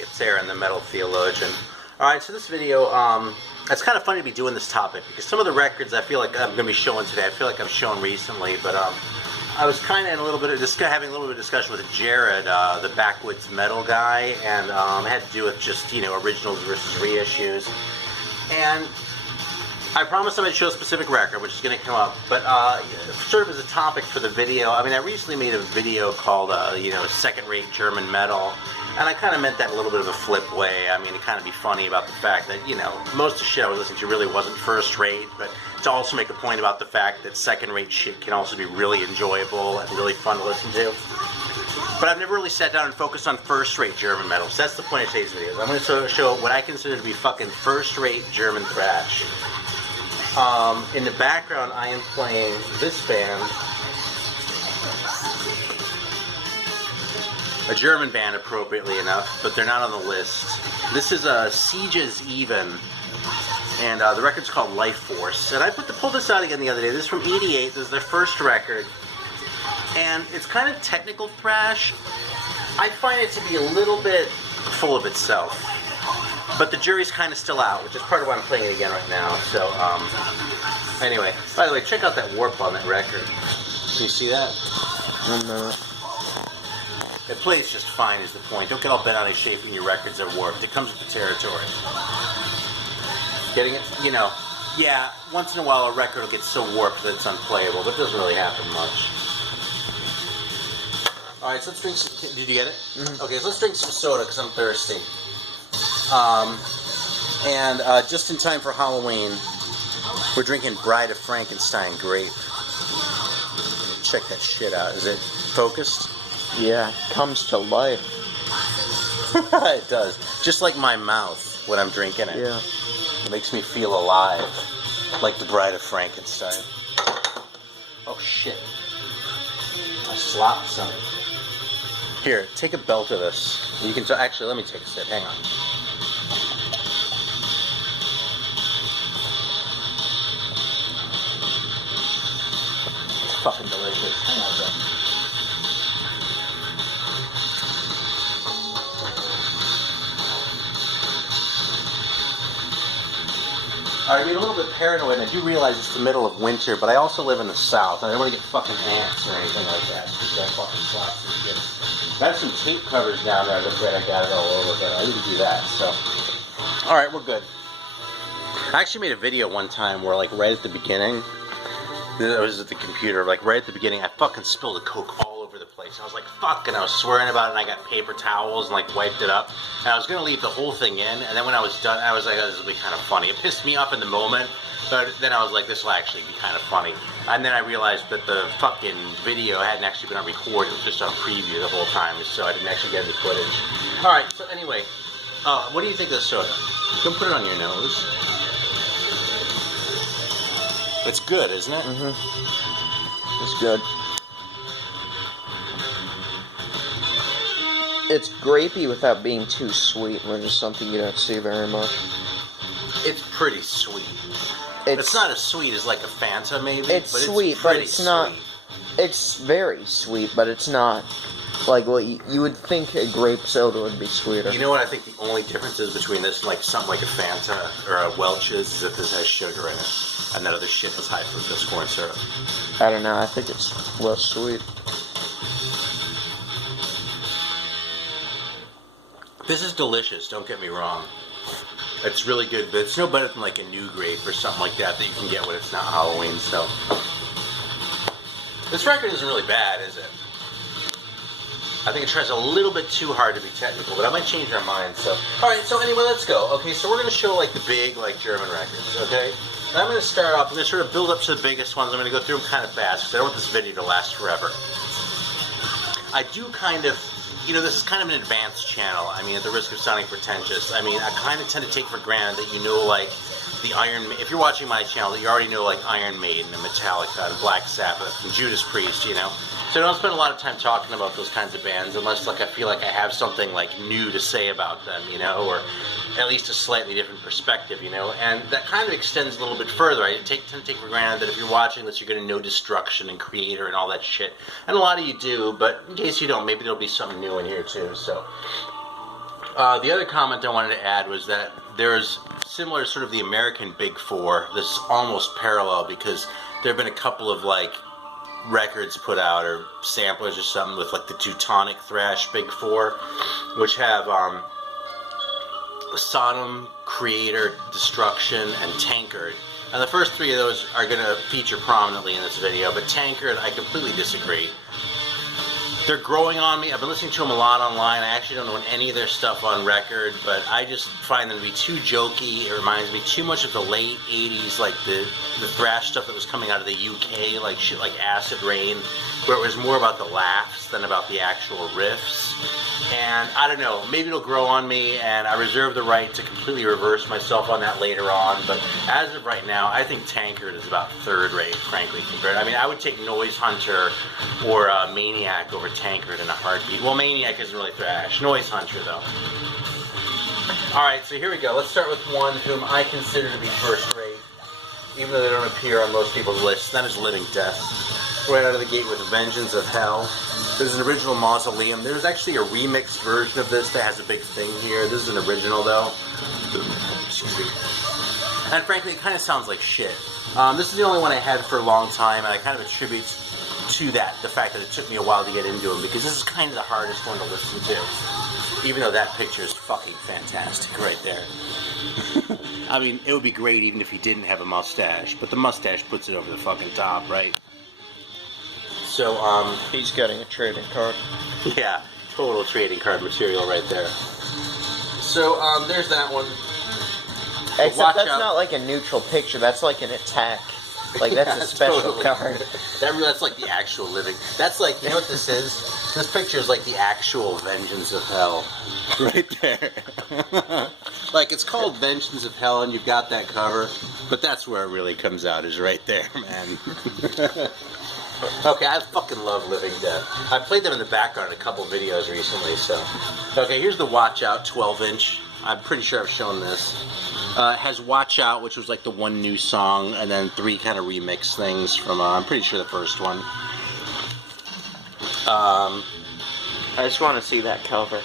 it's Aaron, the Metal Theologian. Alright, so this video, it's kind of funny to be doing this topic, because some of the records I feel like I'm going to be showing today, I feel like I've shown recently, but I was kind of in a little bit of having a little bit of discussion with Jered, the Backwoods Metal guy, and it had to do with just, you know, originals versus reissues. And I promised I would show a specific record, which is going to come up, but sort of as a topic for the video, I mean, I recently made a video called, you know, second-rate German metal, and I kind of meant that in a little bit of a flip way. I mean, to kind of be funny about the fact that, you know, most of the shit I was listening to really wasn't first-rate, but to also make a point about the fact that second-rate shit can also be really enjoyable and really fun to listen to. But I've never really sat down and focused on first-rate German metal, so that's the point of today's video. I'm going to show what I consider to be fucking first-rate German thrash. In the background, I am playing this band, a German band, appropriately enough, but they're not on the list. This is Sieges Even, and the record's called Life Force. And I pulled this out again the other day. This is from '88. This is their first record, and it's kind of technical thrash. I find it to be a little bit full of itself. But the jury's kind of still out, which is part of why I'm playing it again right now. So, anyway. By the way, check out that warp on that record. Can you see that? No. It plays just fine is the point. Don't get all bent on shaping your records are warped. It comes with the territory. Getting it? You know, yeah, once in a while a record will get so warped that it's unplayable, but it doesn't really happen much. Alright, so let's drink some... Did you get it? Mm-hmm. Okay, so let's drink some soda because I'm thirsty. Just in time for Halloween, we're drinking Bride of Frankenstein grape. Check that shit out. Is it focused? Yeah, it comes to life. It does. Just like my mouth when I'm drinking it. Yeah. It makes me feel alive. Like the Bride of Frankenstein. Oh shit. I slopped some. Here, take a belt of this. You can actually, let me take a sip. Hang on. It's fucking delicious. Hang on a second. Alright, I'm a little bit paranoid, and I do realize it's the middle of winter, but I also live in the south, and I don't want to get fucking ants or anything like that, because that fucking slaps the shit. I have some tape covers down there that I got it all over, but I need to do that, so. Alright, we're good. I actually made a video one time where, like, right at the beginning, I was at the computer, like, right at the beginning, I fucking spilled a Coke all over the place. I was like, fuck, and I was swearing about it, and I got paper towels and, like, wiped it up. And I was going to leave the whole thing in, and then when I was done, I was like, oh, this will be kind of funny. It pissed me off in the moment, but then I was like, this will actually be kind of funny. And then I realized that the fucking video hadn't actually been on record, it was just on preview the whole time, so I didn't actually get any footage. Alright, so anyway, what do you think of the soda? Don't put it on your nose. It's good, isn't it? Mm-hmm. It's good. It's grapey without being too sweet, which is something you don't see very much. It's pretty sweet. It's not as sweet as like a Fanta, maybe. It's but sweet, it's but it's not. It's very sweet, but it's not like what you would think a grape soda would be sweeter. You know what I think the only difference is between this and like something like a Fanta or a Welch's is that this has sugar in it, and that other shit has high fructose corn syrup. I don't know. I think it's less sweet. This is delicious, don't get me wrong. It's really good, but it's no better than like a new grape or something like that you can get when it's not Halloween, so. This record isn't really bad, is it? I think it tries a little bit too hard to be technical, but I might change my mind, so. Alright, so anyway, let's go. Okay, so we're going to show like the big, like, German records, okay? And I'm going to start off, I'm going to sort of build up to the biggest ones. I'm going to go through them kind of fast, because I don't want this video to last forever. I do kind of, you know, this is kind of an advanced channel. I mean, at the risk of sounding pretentious, I mean, I kind of tend to take for granted that you know, like, the if you're watching my channel, that you already know, like, Iron Maiden and Metallica and Black Sabbath and Judas Priest, you know? So I don't spend a lot of time talking about those kinds of bands unless, like, I feel like I have something, like, new to say about them, you know, or at least a slightly different perspective, you know, and that kind of extends a little bit further. I tend to take for granted that if you're watching this, you're going to know Destruction and Creator and all that shit, and a lot of you do, but in case you don't, maybe there'll be something new in here, too, so. The other comment I wanted to add was that there's similar sort of the American Big Four. This is almost parallel because there have been a couple of like records put out or samplers or something with like the Teutonic Thrash Big Four, which have Sodom, Creator, Destruction, and Tankard. And the first three of those are going to feature prominently in this video, but Tankard, I completely disagree. They're growing on me. I've been listening to them a lot online. I actually don't know any of their stuff on record, but I just find them to be too jokey. It reminds me too much of the late 80s, like the thrash stuff that was coming out of the UK, like shit like Acid Rain, where it was more about the laughs than about the actual riffs. And I don't know, maybe it'll grow on me, and I reserve the right to completely reverse myself on that later on, but as of right now, I think Tankard is about third rate, frankly, compared. I mean, I would take Noise Hunter or Maniac over Tankard in a heartbeat. Well, Maniac isn't really thrash. Noise Hunter, though. Alright, so here we go. Let's start with one whom I consider to be first rate, even though they don't appear on most people's lists. That is Living Death. Right out of the gate with Vengeance of Hell. There's an original Mausoleum. There's actually a remixed version of this that has a big thing here. This is an original, though. Excuse me. And frankly, it kind of sounds like shit. This is the only one I had for a long time, and I kind of attribute to that the fact that it took me a while to get into them, because this is kind of the hardest one to listen to. Even though that picture is fucking fantastic right there. I mean, it would be great even if he didn't have a mustache, but the mustache puts it over the fucking top, right? So, He's getting a trading card. yeah, total trading card material right there. So, there's that one. Except that's not like a neutral picture, that's like an attack. Like, that's Yeah, a special totally. card. That's like the actual living. That's like, you know what this is? This picture is like the actual Vengeance of Hell. Right there. Like, it's called Vengeance of Hell, and you've got that cover, but that's where it really comes out, is right there, man. Okay, I fucking love Living Death. I played them in the background in a couple videos recently, so. Okay, here's the Watch Out 12-inch. I'm pretty sure I've shown this. It has Watch Out, which was like the one new song, and then 3 kind of remix things from, I'm pretty sure the first one. I just want to see that cover.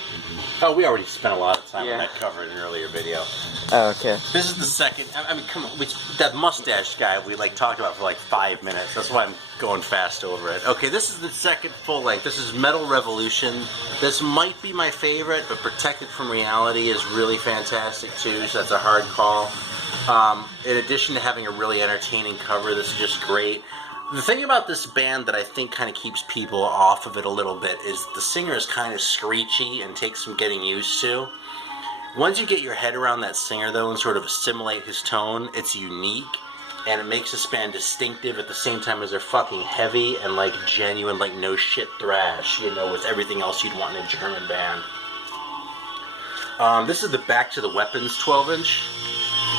Oh, we already spent a lot of time Yeah. on that cover in an earlier video. Oh, okay. This is the second, I mean, come on, that mustache guy we like talked about for like 5 minutes. That's why I'm going fast over it. Okay, this is the second full length. This is Metal Revolution. This might be my favorite, but Protected from Reality is really fantastic too, so that's a hard call. In addition to having a really entertaining cover, this is just great. The thing about this band that I think kind of keeps people off of it a little bit is the singer is kind of screechy and takes some getting used to. Once you get your head around that singer, though, and sort of assimilate his tone, it's unique, and it makes this band distinctive at the same time as they're fucking heavy and, like, genuine, like, no-shit thrash, you know, with everything else you'd want in a German band. This is the Back to the Weapons 12-inch,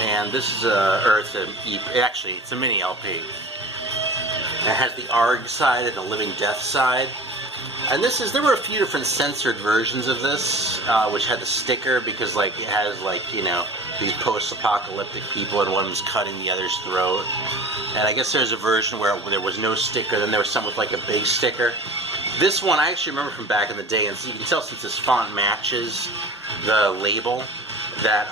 and this is it's a mini LP. And it has the ARG side and the Living Death side. And there were a few different censored versions of this, which had the sticker because, like, it has, like, you know, these post-apocalyptic people and one's cutting the other's throat. And I guess there's a version where there was no sticker, then there was some with, like, a big sticker. This one I actually remember from back in the day, and so you can tell since this font matches the label that,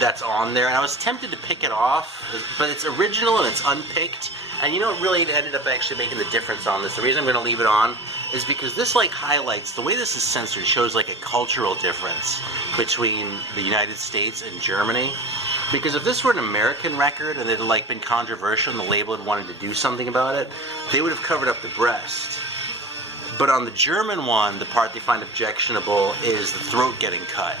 that's on there. And I was tempted to pick it off, but it's original and it's unpicked. And you know what really ended up actually making the difference on this? The reason I'm going to leave it on is because this, like, highlights, the way this is censored shows, like, a cultural difference between the United States and Germany. Because if this were an American record and it had, like, been controversial and the label had wanted to do something about it, they would have covered up the breast. But on the German one, the part they find objectionable is the throat getting cut.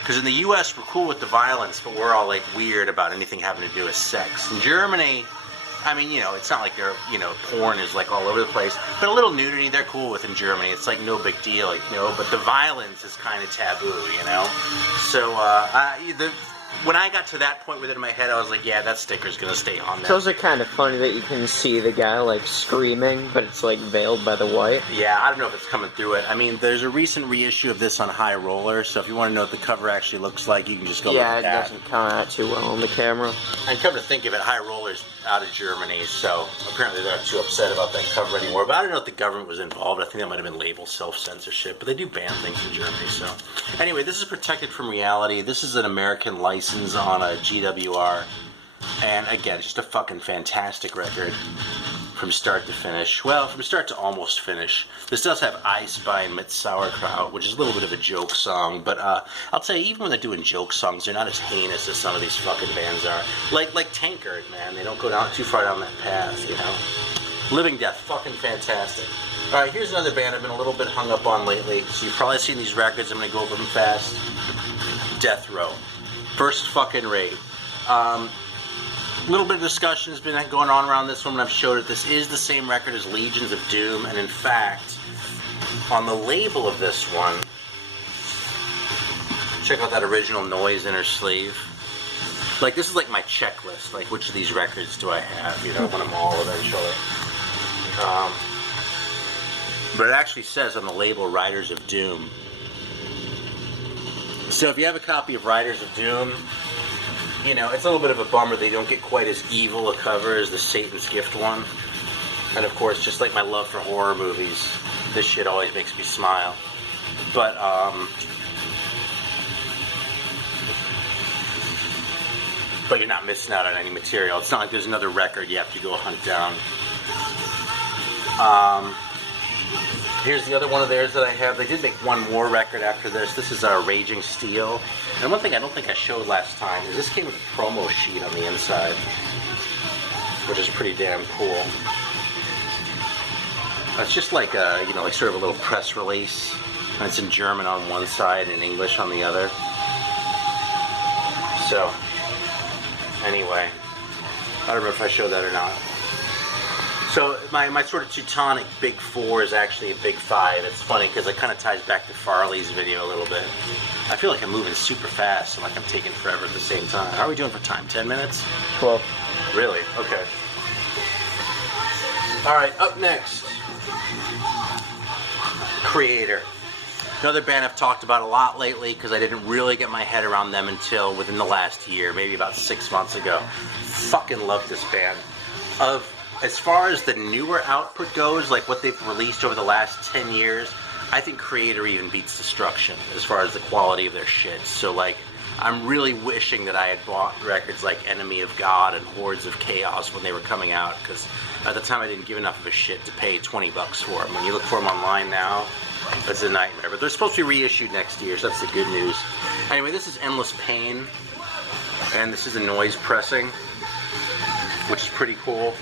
Because in the US, we're cool with the violence, but we're all, like, weird about anything having to do with sex. In Germany, I mean, you know, it's not like they're, you know, porn is like all over the place, but a little nudity they're cool with in Germany. It's like no big deal, like, you know, but the violence is kind of taboo, you know. So when I got to that point with it in my head, I was like, yeah, that sticker's gonna stay on It's there. also kind of funny that you can see the guy, like, screaming, but it's, like, veiled by the white. Yeah, I don't know if it's coming through it. I mean, there's a recent reissue of this on High Roller, so if you want to know what the cover actually looks like, you can just go look Yeah, at it that. doesn't come out too well on the camera. And come to think of it, High Roller's out of Germany, so apparently they're not too upset about that cover anymore. But I don't know if the government was involved. I think that might have been label self-censorship, but they do ban things in Germany, so. Anyway, this is Protected from Reality. This is an American license on a GWR. And again, just a fucking fantastic record from start to finish. Well, from start to almost finish. This does have Ice by Mit Sauerkraut, which is a little bit of a joke song, but I'll tell you, even when they're doing joke songs, they're not as heinous as some of these fucking bands are. Like Tankard, man. They don't go down too far down that path, you know? Living Death, fucking fantastic. Alright, here's another band I've been a little bit hung up on lately. So you've probably seen these records. I'm going to go over them fast. Death Row. First fucking rate. A little bit of discussion has been going on around this one when I've showed it. This is the same record as Legions of Doom, and in fact, on the label of this one, check out that original Noise inner sleeve. Like, this is like my checklist. Like, which of these records do I have? You know, I want them all eventually. But it actually says on the label Riders of Doom. So if you have a copy of Riders of Doom, you know, it's a little bit of a bummer they don't get quite as evil a cover as the Satan's Gift one. And of course, just like my love for horror movies, this shit always makes me smile. But, you're not missing out on any material. It's not like there's another record you have to go hunt down. Here's the other one of theirs that I have. They did make one more record after this. This is Raging Steel. And one thing I don't think I showed last time is this came with a promo sheet on the inside, which is pretty damn cool. It's just like a, you know, like sort of a little press release. And it's in German on one side and English on the other. So, anyway, I don't know if I showed that or not. So my sort of Teutonic Big Four is actually a Big Five. It's funny because it kind of ties back to Farley's video a little bit. I feel like I'm moving super fast and like I'm taking forever at the same time. How are we doing for time? 10 minutes? 12. Really? Okay. Alright, up next. Creator. Another band I've talked about a lot lately because I didn't really get my head around them until within the last year, maybe about 6 months ago. Fucking love this band. As far as the newer output goes, like what they've released over the last 10 years, I think Creator even beats Destruction as far as the quality of their shit. So like, I'm really wishing that I had bought records like Enemy of God and Hordes of Chaos when they were coming out, because at the time I didn't give enough of a shit to pay $20 for them. When you look for them online now, it's a nightmare. But they're supposed to be reissued next year, so that's the good news. Anyway, this is Endless Pain, and this is a noise pressing, which is pretty cool.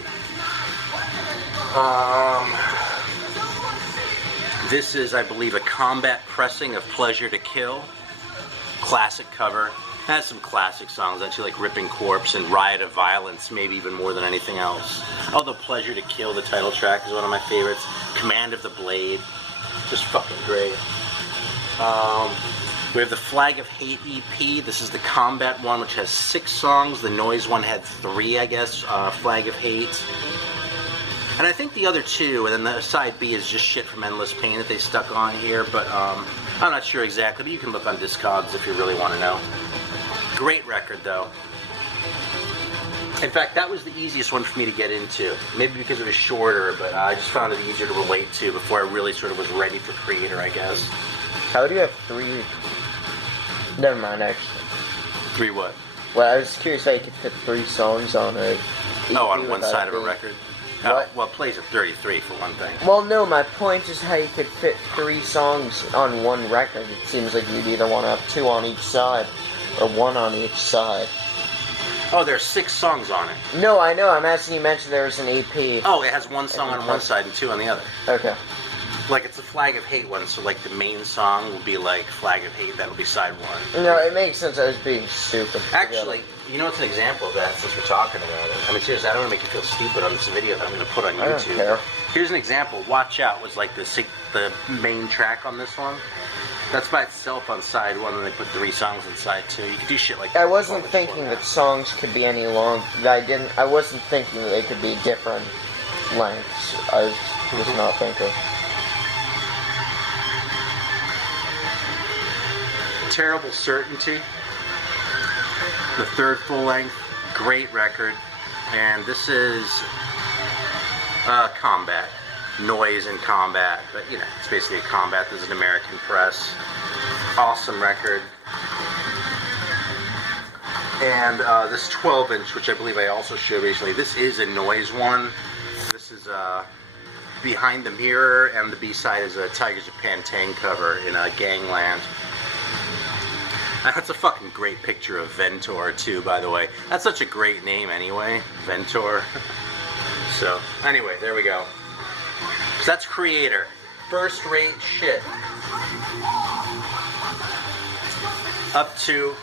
This is, I believe, a combat pressing of Pleasure to Kill. Classic cover. It has some classic songs, actually, like Ripping Corpse and Riot of Violence, maybe even more than anything else. Although Pleasure to Kill, the title track, is one of my favorites. Command of the Blade. Just fucking great. We have the Flag of Hate EP. This is the combat one, which has 6 songs. The noise one had 3, I guess. Flag of Hate. And I think the other 2, and then the side B is just shit from Endless Pain that they stuck on here, but I'm not sure exactly, but you can look on Discogs if you really want to know. Great record, though. In fact, that was the easiest one for me to get into. Maybe because it was shorter, but I just found it easier to relate to before I really sort of was ready for Creator, I guess. How do you have 3? Never mind, actually. 3 what? Well, I was curious how you could fit 3 songs on a... Oh, on one side of a record? What? Well, it plays at 33 for one thing. Well, no, my point is how you could fit 3 songs on one record. It seems like you'd either want to have 2 on each side, or 1 on each side. Oh, there's 6 songs on it. No, I know, I'm asking, you mentioned there was an EP. Oh, it has 1 song on one side and 2 on the other. Okay. Like, it's a Flag of Hate one, so like the main song will be like Flag of Hate, that'll be side 1. No, it makes sense, I was being stupid. Actually, you know what's an example of that, since we're talking about it? I mean, seriously, I don't want to make you feel stupid on this video that I'm going to put on I don't YouTube. care. Here's an example. Watch Out was like the main track on this one. That's by itself on side one, and they put 3 songs on side 2. You could do shit like that. I wasn't thinking that songs could be any long. I wasn't thinking that they could be different lengths. I was not thinking. Terrible Certainty, the 3rd full length, great record, and this is Combat, Noise and Combat, but you know, it's basically a Combat. This is an American press. Awesome record. And this 12-inch, which I believe I also showed recently, this is a Noise one. This is Behind the Mirror, and the B-side is a Tigers of Pantang cover in Gangland. That's a fucking great picture of Ventor, too, by the way. That's such a great name, anyway. Ventor. So, anyway, there we go. So that's Creator. First-rate shit. Up to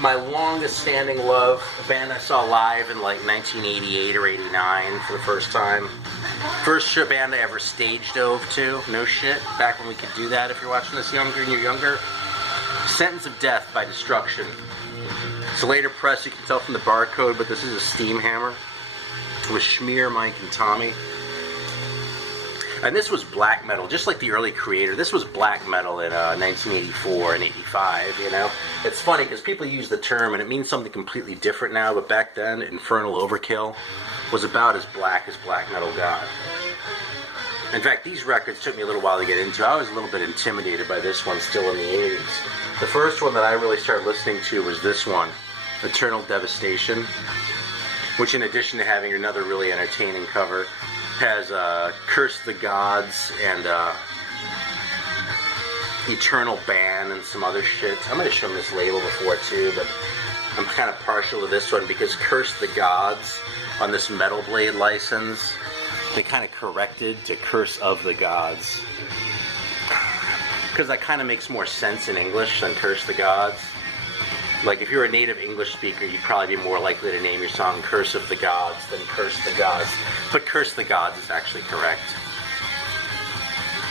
my longest-standing love, a band I saw live in, like, 1988 or 89 for the first time. First band I ever stage dove to. No shit. Back when we could do that if you're watching this younger and you're younger. Sentence of Death by Destruction. It's a later press, you can tell from the barcode, but this is a steam hammer with Schmier, Mike, and Tommy. And this was black metal, just like the early Creator. This was black metal in 1984 and 85, you know? It's funny because people use the term and it means something completely different now, but back then, Infernal Overkill was about as black metal got. In fact, these records took me a little while to get into. I was a little bit intimidated by this one still in the 80s. The first one that I really started listening to was this one, Eternal Devastation, which in addition to having another really entertaining cover, has Curse the Gods and Eternal Ban and some other shit. I might have shown this label before too, but I'm kind of partial to this one because Curse the Gods on this Metal Blade license, they kind of corrected to Curse of the Gods. Because that kind of makes more sense in English than Curse the Gods. Like, if you're a native English speaker, you'd probably be more likely to name your song Curse of the Gods than Curse the Gods. But Curse the Gods is actually correct.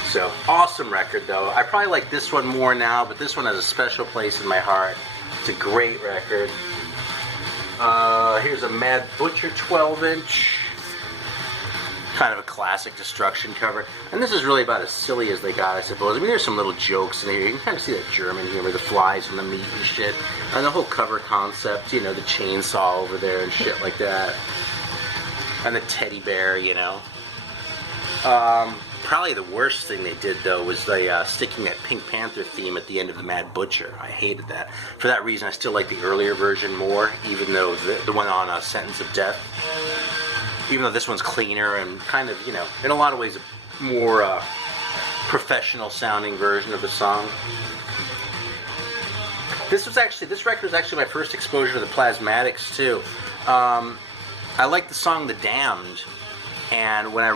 So, awesome record, though. I probably like this one more now, but this one has a special place in my heart. It's a great record. Here's a Mad Butcher 12-inch. Kind of a classic Destruction cover. And this is really about as silly as they got, I suppose. I mean, there's some little jokes in here. You can kind of see that German humor, the flies and the meat and shit. And the whole cover concept, you know, the chainsaw over there and shit like that. And the teddy bear, you know. Probably the worst thing they did, though, was they sticking that Pink Panther theme at the end of the Mad Butcher. I hated that. For that reason, I still like the earlier version more, even though the one on Sentence of Death. Even though this one's cleaner and kind of, you know, in a lot of ways a more professional sounding version of the song. This record was actually my first exposure to the Plasmatics too. I liked the song The Damned, and when I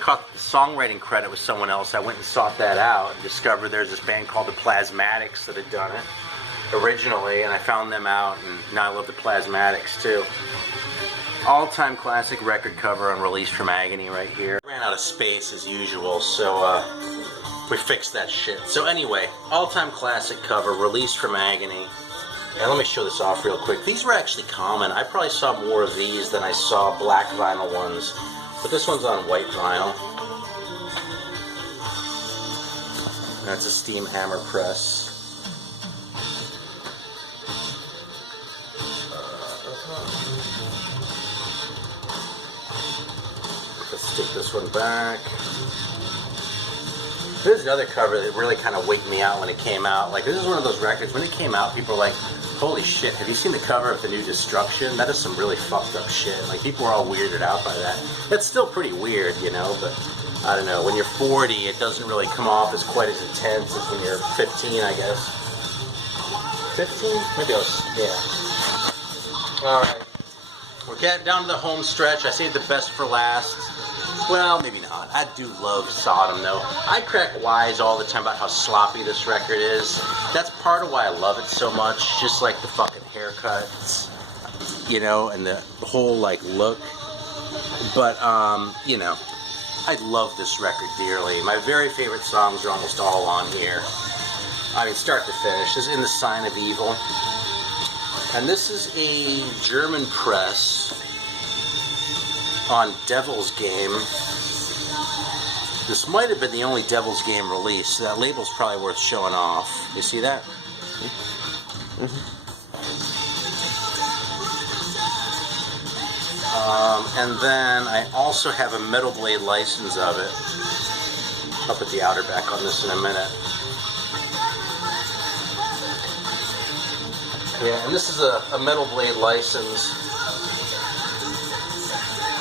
caught the songwriting credit was someone else, I went and sought that out and discovered there's this band called the Plasmatics that had done it originally, and I found them out, and now I love the Plasmatics too. All-time classic record cover on Released from Agony right here. Ran out of space as usual, so we fixed that shit. So anyway, all-time classic cover, Released from Agony. And let me show this off real quick. These were actually common. I probably saw more of these than I saw black vinyl ones. But this one's on white vinyl. That's a steam hammer press. Stick this one back. This is another cover that really kind of wigged me out when it came out. Like, this is one of those records, when it came out, people were like, holy shit, have you seen the cover of the new Destruction? That is some really fucked up shit. Like, people were all weirded out by that. It's still pretty weird, you know, but I don't know. When you're 40, it doesn't really come off as quite as intense as when you're 15, I guess. 15? Maybe I was, yeah. Alright. We're getting down to the home stretch. I saved the best for last. Well, maybe not. I do love Sodom, though. I crack wise all the time about how sloppy this record is. That's part of why I love it so much. Just like the fucking haircuts, you know, and the whole, like, look. But, you know, I love this record dearly. My very favorite songs are almost all on here. I mean, start to finish. This is In the Sign of Evil. And this is a German press on Devil's Game. This might have been the only Devil's Game release, so that label's probably worth showing off. You see that? And then I also have a Metal Blade license of it. I'll put the outer back on this in a minute. Yeah, and this is a Metal Blade license.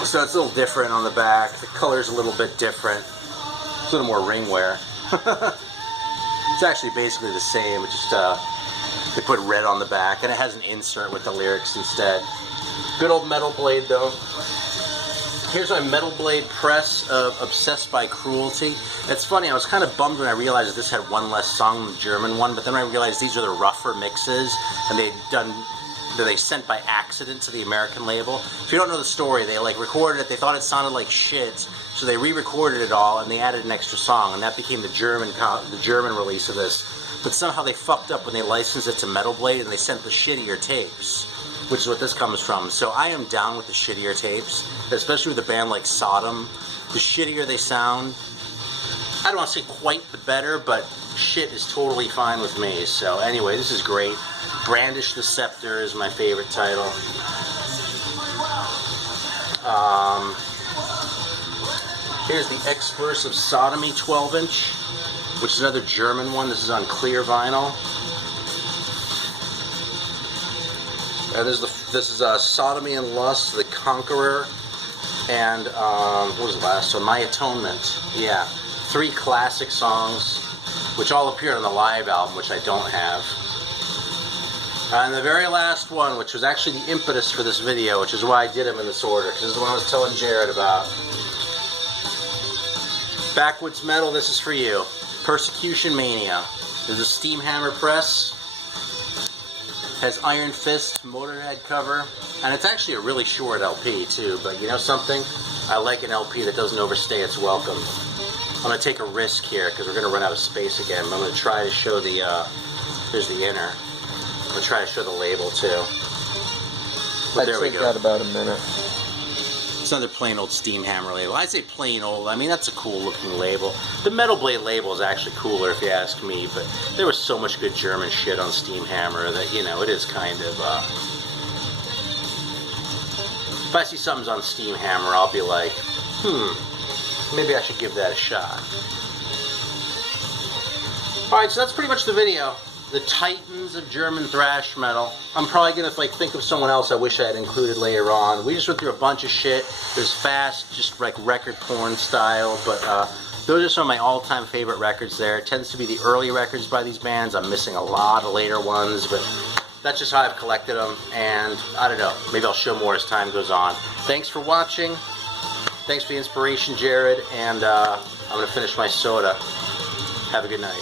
So it's a little different on the back. The color's a little bit different. It's a little more ring wear. It's actually basically the same, it's just they put red on the back, and it has an insert with the lyrics instead. Good old Metal Blade, though. Here's my Metal Blade press of Obsessed by Cruelty. It's funny, I was kind of bummed when I realized that this had one less song than the German one, but then I realized these are the rougher mixes, and they sent by accident to the American label. If you don't know the story, they like recorded it, they thought it sounded like shit, so they re-recorded it all, and they added an extra song, and that became the German release of this. But somehow they fucked up when they licensed it to Metal Blade, and they sent the shittier tapes, which is what this comes from. So I am down with the shittier tapes, especially with a band like Sodom. The shittier they sound, I don't want to say quite the better, but shit is totally fine with me. So anyway, this is great. Brandish the Scepter is my favorite title. Here's the Xverse of Sodomy 12-inch, which is another German one. This is on clear vinyl. This is Sodomy and Lust, The Conqueror, and what was the last one? My Atonement. Yeah, 3 classic songs, which all appeared on the live album, which I don't have. And the very last one, which was actually the impetus for this video, which is why I did them in this order, because this is the one I was telling Jered about. Backwoods Metal, this is for you. Persecution Mania. There's a Steam Hammer press. Has Iron Fist Motorhead cover, and it's actually a really short LP too, but you know something? I like an LP that doesn't overstay its welcome. I'm going to take a risk here because we're going to run out of space again, but I'm going to try to show the, here's the inner. I'm going to try to show the label too. But there we go. I'd take that about a minute. It's another plain old Steam Hammer label. I say plain old, I mean that's a cool looking label. The Metal Blade label is actually cooler if you ask me, but there was so much good German shit on Steam Hammer that, you know, it is kind of, if I see something's on Steam Hammer, I'll be like, maybe I should give that a shot. Alright, so that's pretty much the video. The Titans of German thrash metal. I'm probably going to think of someone else I wish I had included later on. We just went through a bunch of shit. It was fast, just like record porn style, but those are some of my all-time favorite records there. It tends to be the early records by these bands. I'm missing a lot of later ones, but that's just how I've collected them, and I don't know, maybe I'll show more as time goes on. Thanks for watching. Thanks for the inspiration, Jered, and I'm going to finish my soda. Have a good night.